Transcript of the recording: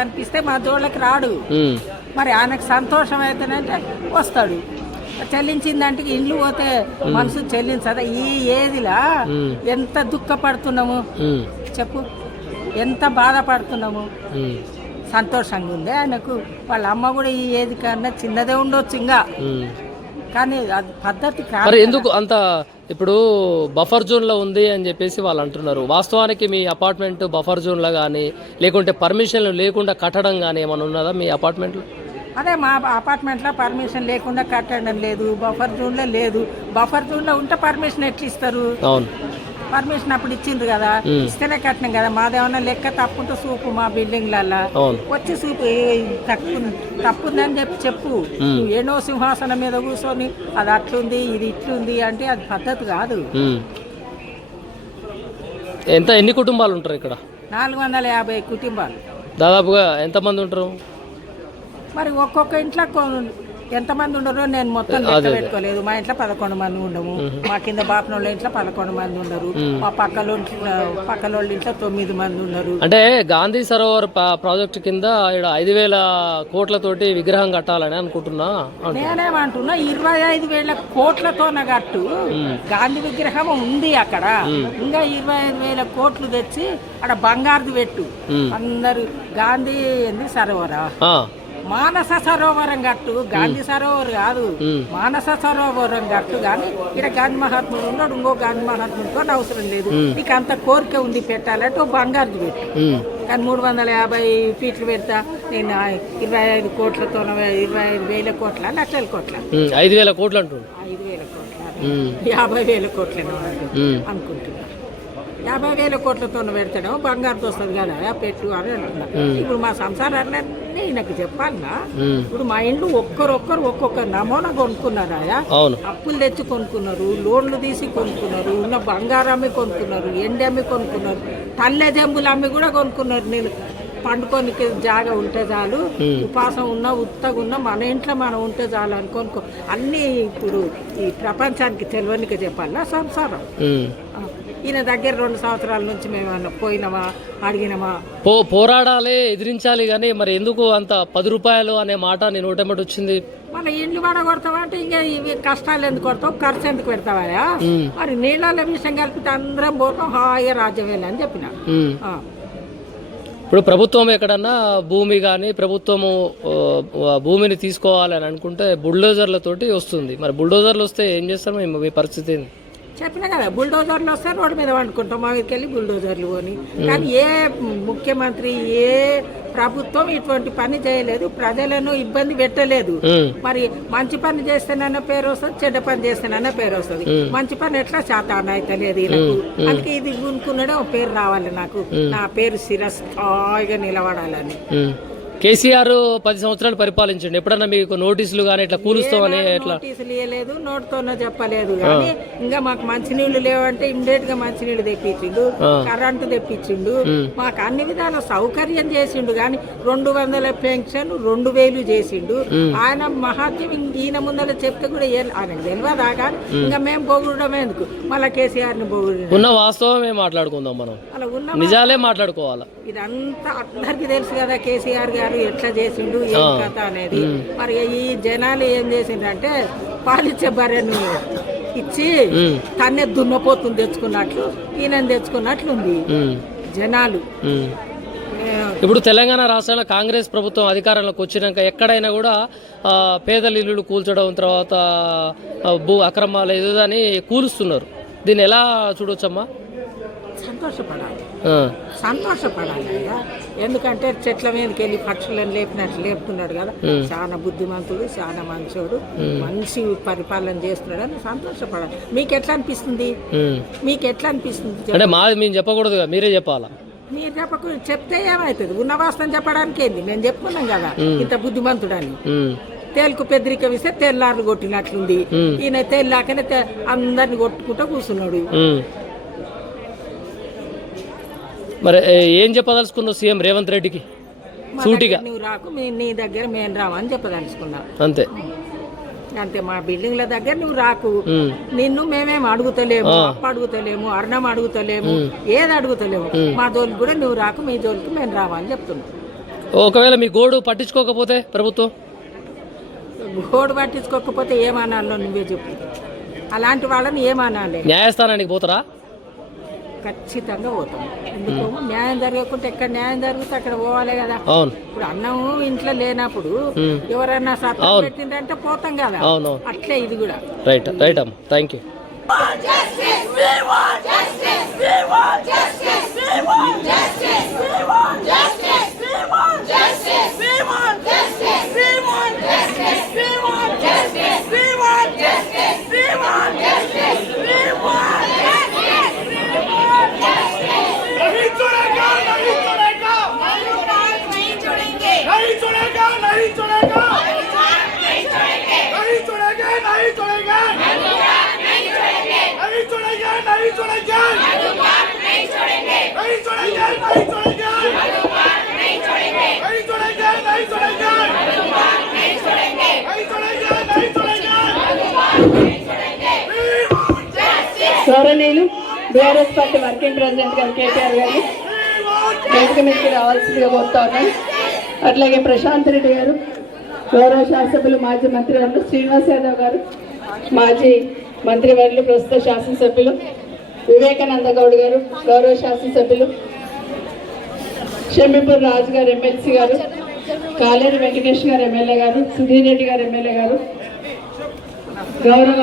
అనిపిస్తే మా జోళ్ళకి రాడు. మరి ఆయనకు సంతోషం అయితేనంటే వస్తాడు. చెల్లించిందంటే ఇండ్లు పోతే మనసు చెల్లించదా? ఈ ఏదిలా ఎంత దుఃఖపడుతున్నాము చెప్పు, ఎంత బాధపడుతున్నాము. సంతోషంగా ఉంది ఆయనకు. వాళ్ళ అమ్మ కూడా ఈ ఏది కన్నా చిన్నదే ఉండొచ్చు ఇంకా, కానీ అది పద్ధతి కాదు. మరి ఎందుకు అంత ఇప్పుడు బఫర్ జోన్లో ఉంది అని చెప్పేసి వాళ్ళు అంటున్నారు. వాస్తవానికి మీ అపార్ట్మెంట్ బఫర్ జోన్లో కానీ లేకుంటే పర్మిషన్లు లేకుండా కట్టడం కానీ ఏమైనా ఉన్నదా మీ అపార్ట్మెంట్లో? అదే మా అపార్ట్మెంట్లో పర్మిషన్ లేకుండా కట్టడం లేదు, బఫర్ జోన్లో లేదు. బఫర్ జోన్లో ఉంటే పర్మిషన్ ఎట్లా ఇస్తారు? అవును, పర్మిషన్ అప్పుడు ఇచ్చిండ్రు కదా, ఇస్తేనే కట్టినాం కదా. మాదేమన్నా లెక్క తప్పుంటే చూపు మా బిల్డింగ్లల్లా వచ్చి చూపు తప్పుందని చెప్పు. నువ్వు ఎన్నో సింహాసనం మీద కూర్చొని అది అట్లుంది ఇది ఇట్లుంది అంటే అది పద్ధతి కాదు. ఎన్ని కుటుంబాలు ఉంటారు ఇక్కడ? 450 కుటుంబాలు. దాదాపుగా ఎంతమంది ఉంటారు? మరి ఒక్కొక్క ఇంట్లో ఎంతమంది ఉండరో నేను మొత్తం లెక్క పెట్టుకోలేదు. మా ఇంట్లో 11 మంది ఉండము, మా కింద బాపనోళ్ళ ఇంట్లో 11 మంది ఉండరు, మా పక్కల ఇంట్లో 9 మంది ఉన్నారు. అంటే గాంధీ సరోవర్ ప్రాజెక్టు కింద 5,000 కోట్లతోటి విగ్రహం కట్టాలని అనుకుంటున్నా. నేనేమంటున్నా 25,000 కోట్లతోన కట్టు. గాంధీ విగ్రహం ఉంది అక్కడ, ఇంకా 25,000 కోట్లు తెచ్చి అక్కడ బంగారుది పెట్టు. అందరు గాంధీ ఏంది సరోవరా, మానస సరోవరం కట్టు. గాంధీ సరోవర్ కాదు, మానస సరోవరం కట్టు. కానీ ఇక్కడ గాంధీ మహాత్ముడు ఉన్నాడు, ఇంకో గాంధీ మహాత్ముడితో అవసరం లేదు. నీకు అంత కోరిక ఉంది పెట్టాలంటే బంగారు పెట్టు. కానీ 350 ఫీట్లు పెడతా నేను 25 కోట్లతో 25,000 కోట్ల లక్షల కోట్ల 5,000 కోట్లు అంటున్నాడు. 5,000 కోట్ల 50,000 కోట్ల అనుకుంటున్నా. 50,000 కోట్లతో పెడతాడో బంగారుతో వస్తుంది కదా పెట్టు అని అంటున్నా. ఇప్పుడు మా సంసారాన్ని నాకు చెప్పాలన్నా, ఇప్పుడు మా ఇంట్లో ఒక్కరొక్కరు ఒక్కొక్క నమూనా కొనుక్కున్నారా. అప్పులు తెచ్చి కొనుక్కున్నారు, లోన్లు తీసి కొనుక్కున్నారు, ఉన్న బంగారు అమ్మి కొనుక్కున్నారు, ఎండి అమ్మి కొనుక్కున్నారు, తల్లె జంబులు అమ్మి కూడా కొనుక్కున్నారు. నేను పండుకోనికి జాగా ఉంటే చాలు, ఉపాసం ఉన్నా ఉత్తగా ఉన్నా మన ఇంట్లో మనం ఉంటే చాలు అని కొనుక్కో. అన్నీ ఇప్పుడు ఈ ప్రపంచానికి తెలియనికి చెప్పాలా సంసారం. ఈయన దగ్గర 2 సంవత్సరాల నుంచి మేము పోయినామా అడిగినామా? పోరాడాలి, ఎదిరించాలి. కానీ మరి ఎందుకు అంత 10 రూపాయలు అనే మాట నేను ఒకటేమాట వచ్చింది? మన ఇండ్లు పడగొడతావా అంటే ఇంకా ఇవి కష్టాలు ఎందుకు కొడతావు, ఖర్చు ఎందుకు పెడతావా? మరి నీళ్ళ విషయం కలిపితే అందరం పోతాం, హాయిగా రాజ్యమేలా అని చెప్పిన. ఇప్పుడు ప్రభుత్వం ఎక్కడన్నా భూమి కానీ ప్రభుత్వము భూమిని తీసుకోవాలని అనుకుంటే బుల్డోజర్లతోటి వస్తుంది. మరి బుల్డోజర్లు వస్తే ఏం చేస్తారు? మీ పరిస్థితి ఏంది? చెప్పినా కదా, బుల్డోజర్లు వస్తే రోడ్డు మీద వండుకుంటాం, మా మీదకి వెళ్ళి బుల్డోజర్లు కొని. కానీ ఏ ముఖ్యమంత్రి ఏ ప్రభుత్వం ఇటువంటి పని చేయలేదు, ప్రజలను ఇబ్బంది పెట్టలేదు. మరి మంచి పని చేస్తేనన్నా పేరు వస్తుంది, చెడ్డ పని చేస్తేనన్నా పేరు వస్తుంది. మంచి పని ఎట్లా శాతాన అయితే లేదు ఈయనకు. అందుకే ఇది గునుకున్నాడే పేరు రావాలి నాకు, నా పేరు చిరస్థాయిగా నిలబడాలని. కేసీఆర్ 10 సంవత్సరాలు పరిపాలించండి. ఎప్పుడన్నా మీకు నోటీసులు కానీ ఇట్లా కూలుస్తామని నోటీసులు ఇవ్వలేదు, నోటితోనే చెప్పలేదు. కానీ ఇంకా మాకు మంచినీళ్లు లేవంటే ఇమ్మీడియట్ గా మంచినీళ్ళు తెప్పించిండు, కరెంటు తెప్పించిండు, మాకు అన్ని విధాల సౌకర్యం చేసిండు. కానీ 200 పెన్షన్ 2,000 చేసిండు. ఆయన మహాత్యం ఈయన ముందర చెప్తే కూడా ఆయనకు తెలియదా? కానీ ఇంకా మేము పొగడమే ఎందుకు, మళ్ళీ కేసీఆర్ ని పొగుడు. ఉన్న వాస్తవమే మాట్లాడుకుందాం, మనం అలా ఉన్న నిజాలే మాట్లాడుకోవాలి. ఇదంతా అందరికి తెలుసు కదా కేసీఆర్ గారు ఎట్లా చేసిండు ఏం కథ అనేది. మరి ఈ జనాలు ఏం చేసిండ్రంటే పాలిచ్చే బర్రెను ఇచ్చి తన్నే దున్నపోతుని తెచ్చుకున్నట్లు ఈయన తెచ్చుకున్నట్లుంది జనాలు. ఇప్పుడు తెలంగాణ రాష్ట్రంలో కాంగ్రెస్ ప్రభుత్వం అధికారంలోకి వచ్చినాక ఎక్కడైనా కూడా పేదల ఇల్లులు కూల్చడం, తర్వాత భూ అక్రమాలు ఏదో అని కూలుస్తున్నారు. దీన్ని ఎలా చూడొచ్చమ్మా? సంతోషపడాలి అయ్యా. ఎందుకంటే చెట్ల మీదకి వెళ్ళి పక్షులను లేపినట్లు లేపుతున్నాడు కదా. చాలా బుద్ధిమంతుడు, చాలా మంచోడు, మంచి పరిపాలన చేస్తున్నాడు అని సంతోషపడాలి. మీకు ఎట్లా అనిపిస్తుంది? అంటే మాది మేము చెప్పకూడదు, మీరే చెప్పాలా? మీరు చెప్తే ఏమవుతుంది? ఉన్న వాస్తవం చెప్పడానికి ఏంది? మేము చెప్పుకున్నాం కదా ఇంత బుద్ధిమంతుడని. తేలుకు పెద్దరికం ఇస్తే తెల్లారు కొట్టినట్లుంది. ఈయన తెల్లాకనే అందరిని కొట్టుకుంటూ కూర్చున్నాడు. మరి ఏం చెప్పదలుచుకున్నావు సీఎం రేవంత్ రెడ్డికి సూటిగా? నువ్వు రాకు, నీ దగ్గర మేము రావని చెప్పదలుచుకున్నా అంతే. అంతే మా బిల్డింగ్ల దగ్గర నువ్వు రాకు, నిన్ను మేమేం అడుగుతలేము, అప్పు అడుగుతలేము, అర్ణం అడుగుతలేము, ఏది అడుగుతలేము. మా జోలికి కూడా నువ్వు రాకు, మీ జోలికి మేము రావని చెప్తున్నాం. ఒకవేళ మీ గోడు పట్టించుకోకపోతే ప్రభుత్వం గోడు పట్టించుకోకపోతే ఏమనాలో నువ్వే చెప్పు. అలాంటి వాళ్ళని ఏమనాలి? న్యాయస్థానానికి పోతారా? ఖచ్చితంగా పోతాం. ఎందుకు న్యాయం జరగకుంటే ఎక్కడ న్యాయం జరిగితే అక్కడ పోవాలి కదా. అవును. ఇప్పుడు అన్నం ఇంట్లో లేనప్పుడు ఎవరైనా సత్తా పెట్టిందంటే పోతాం కదా. అవును. అట్లే ఇది కూడా. రైట్ రైట్ అమ్మ, థ్యాంక్ యూ. గౌరవనీయులు బీఆర్ఎస్ పార్టీ వర్కింగ్ ప్రెసిడెంట్ గారు కేటీఆర్ గారు వేదిక మీదకి రావాల్సిందిగా కోరుతా ఉన్నాను. అట్లాగే ప్రశాంత్ రెడ్డి గారు, గౌరవ శాసనసభ్యులు మాజీ మంత్రివర్యులు శ్రీనివాస్ యాదవ్ గారు, మాజీ మంత్రివర్యులు ప్రస్తుత శాసనసభ్యులు వివేకానంద గౌడ్ గారు, గౌరవ శాసనసభ్యులు షమీపూర్ రాజు గారు ఎమ్మెల్సీ గారు, కాలేరు వెంకటేష్ గారు ఎమ్మెల్యే గారు, సుధీర్ రెడ్డి గారు ఎమ్మెల్యే గారు, గౌరవ